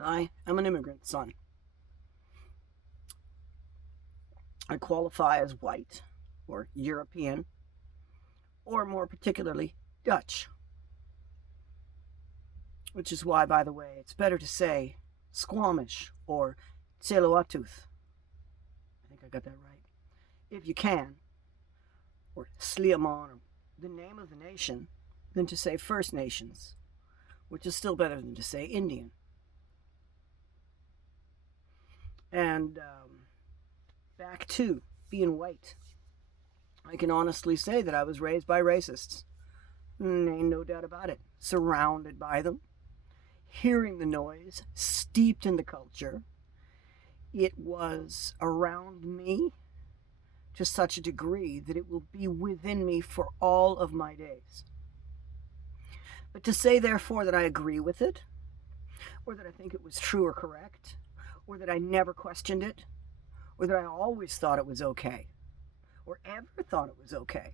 I am an immigrant son. I qualify as white, or European, or more particularly, Dutch. Which is why, by the way, it's better to say Squamish or Tsleil-Waututh. I think I got that right. If you can, or Sliamon, or the name of the nation, than to say First Nations, which is still better than to say Indian. And back to being white, I can honestly say that I was raised by racists. Ain't no doubt about it. Surrounded by them, hearing the noise, steeped in the culture. It was around me to such a degree that it will be within me for all of my days. But to say, therefore, that I agree with it, or that I think it was true or correct, or that I never questioned it, or that I always thought it was okay, or ever thought it was okay,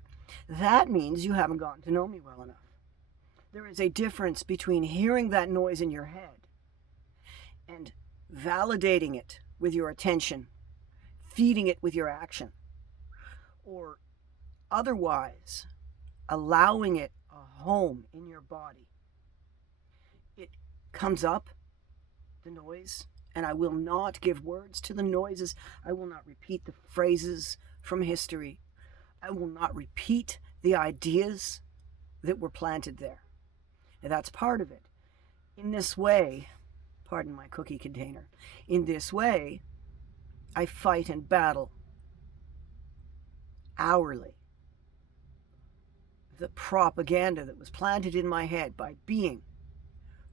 that means you haven't gotten to know me well enough. There is a difference between hearing that noise in your head and validating it with your attention, feeding it with your action, or otherwise allowing it a home in your body. It comes up, the noise, and I will not give words to the noises. I will not repeat the phrases from history. I will not repeat the ideas that were planted there. And that's part of it. In this way, pardon my cookie container, in this way, I fight and battle hourly the propaganda that was planted in my head by being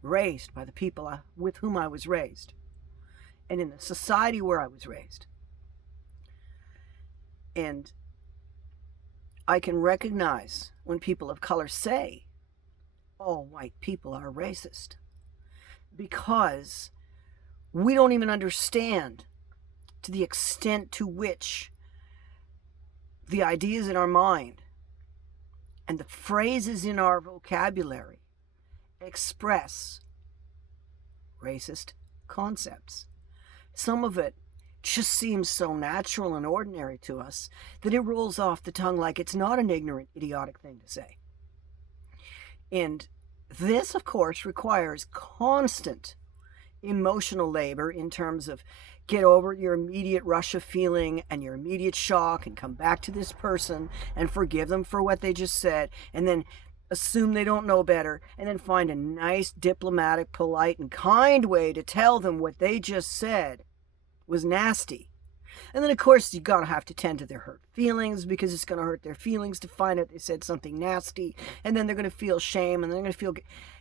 raised by the people with whom I was raised, and in the society where I was raised. And I can recognize when people of color say all white people are racist, because we don't even understand to the extent to which the ideas in our mind and the phrases in our vocabulary express racist concepts. Some of it just seems so natural and ordinary to us that it rolls off the tongue like it's not an ignorant, idiotic thing to say. And this, of course, requires constant emotional labor in terms of get over your immediate rush of feeling and your immediate shock and come back to this person and forgive them for what they just said, and then assume they don't know better, and then find a nice, diplomatic, polite, and kind way to tell them what they just said was nasty. And then, of course, you gotta have to tend to their hurt feelings, because it's gonna hurt their feelings to find out they said something nasty, and then they're gonna feel shame, and they're gonna feel,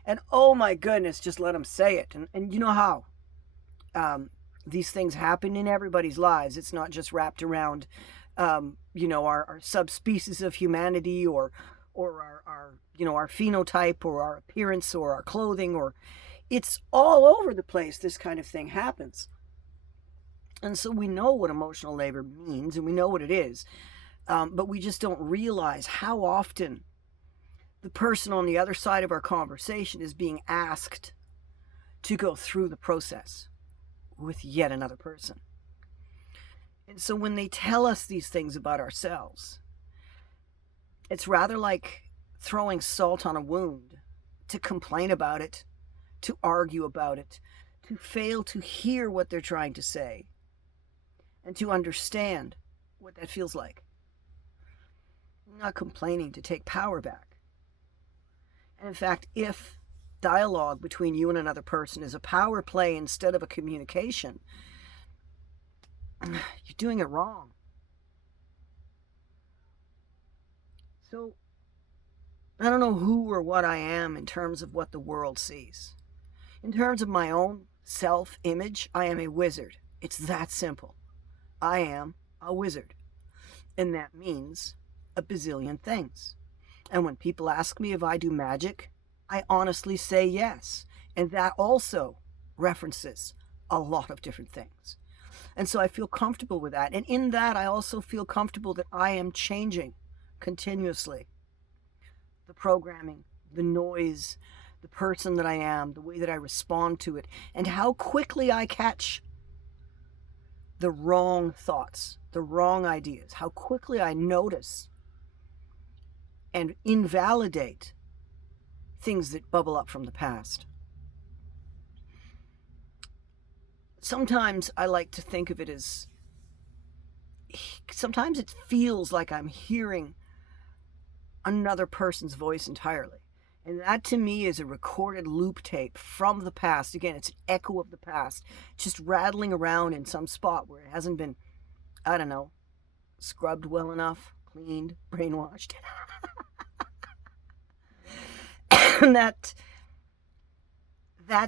and oh my goodness, just let them say it. And you know how these things happen in everybody's lives. It's not just wrapped around, our subspecies of humanity, or our phenotype, or our appearance, or our clothing, or it's all over the place. This kind of thing happens. And so we know what emotional labor means, and we know what it is, but we just don't realize how often the person on the other side of our conversation is being asked to go through the process with yet another person. And so when they tell us these things about ourselves, it's rather like throwing salt on a wound, to complain about it, to argue about it, to fail to hear what they're trying to say, and to understand what that feels like. I'm not complaining to take power back. And in fact, if dialogue between you and another person is a power play instead of a communication, you're doing it wrong. So, I don't know who or what I am in terms of what the world sees. In terms of my own self-image, I am a wizard. It's that simple. I am a wizard. And that means a bazillion things. And when people ask me if I do magic, I honestly say yes. And that also references a lot of different things. And so I feel comfortable with that. And in that, I also feel comfortable that I am changing continuously. The programming, the noise, the person that I am, the way that I respond to it, and how quickly I catch the wrong thoughts, the wrong ideas, how quickly I notice and invalidate things that bubble up from the past. Sometimes I like to think of it as, sometimes it feels like I'm hearing another person's voice entirely. And that to me is a recorded loop tape from the past. Again, it's an echo of the past, just rattling around in some spot where it hasn't been, I don't know, scrubbed well enough, cleaned, brainwashed. And that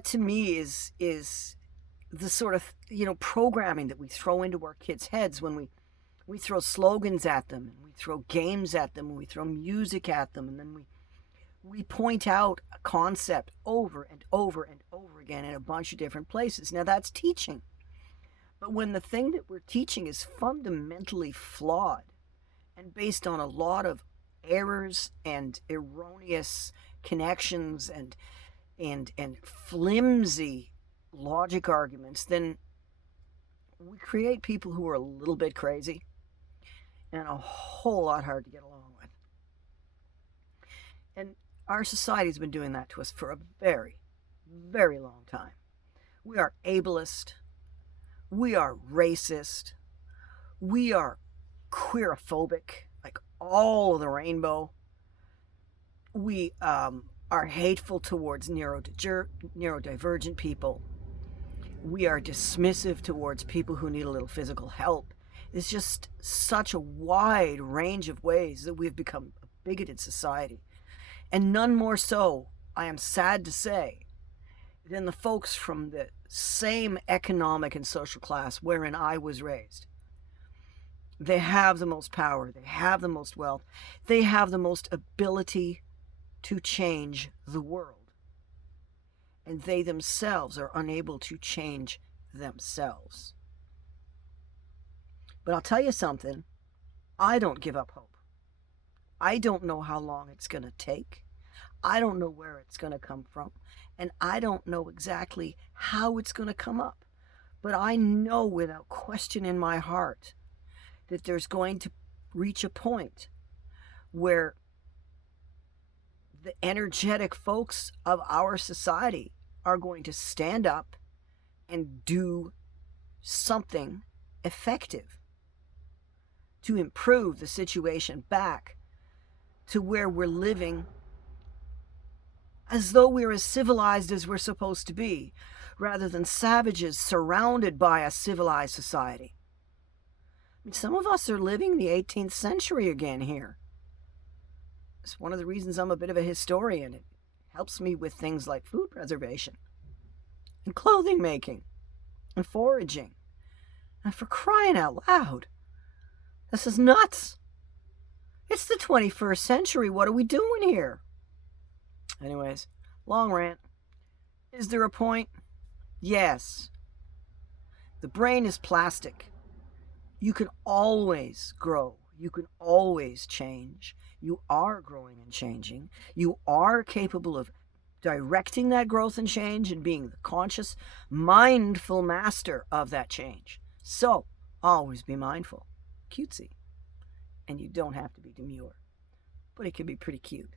to me is the sort of, programming that we throw into our kids' heads when we throw slogans at them, and we throw games at them, and we throw music at them, and then we point out a concept over and over and over again in a bunch of different places. Now that's teaching. But when the thing that we're teaching is fundamentally flawed and based on a lot of errors and erroneous connections and flimsy logic arguments, then we create people who are a little bit crazy and a whole lot hard to get along with. And our society's been doing that to us for a very, very long time. We are ableist. We are racist. We are queerophobic, like all of the rainbow. We are hateful towards neurodivergent people. We are dismissive towards people who need a little physical help. It's just such a wide range of ways that we've become a bigoted society. And none more so, I am sad to say, than the folks from the same economic and social class wherein I was raised. They have the most power. They have the most wealth. They have the most ability to change the world. And they themselves are unable to change themselves. But I'll tell you something, I don't give up hope. I don't know how long it's going to take. I don't know where it's going to come from. And I don't know exactly how it's going to come up. But I know without question in my heart that there's going to reach a point where the energetic folks of our society are going to stand up and do something effective to improve the situation back to where we're living as though we're as civilized as we're supposed to be, rather than savages surrounded by a civilized society. I mean, some of us are living the 18th century again here. It's one of the reasons I'm a bit of a historian. It helps me with things like food preservation and clothing making and foraging. And for crying out loud, this is nuts. It's the 21st century. What are we doing here? Anyways, long rant. Is there a point? Yes. The brain is plastic. You can always grow. You can always change. You are growing and changing. You are capable of directing that growth and change and being the conscious, mindful master of that change. So, always be mindful. Cutesy. And you don't have to be demure. But it can be pretty cute.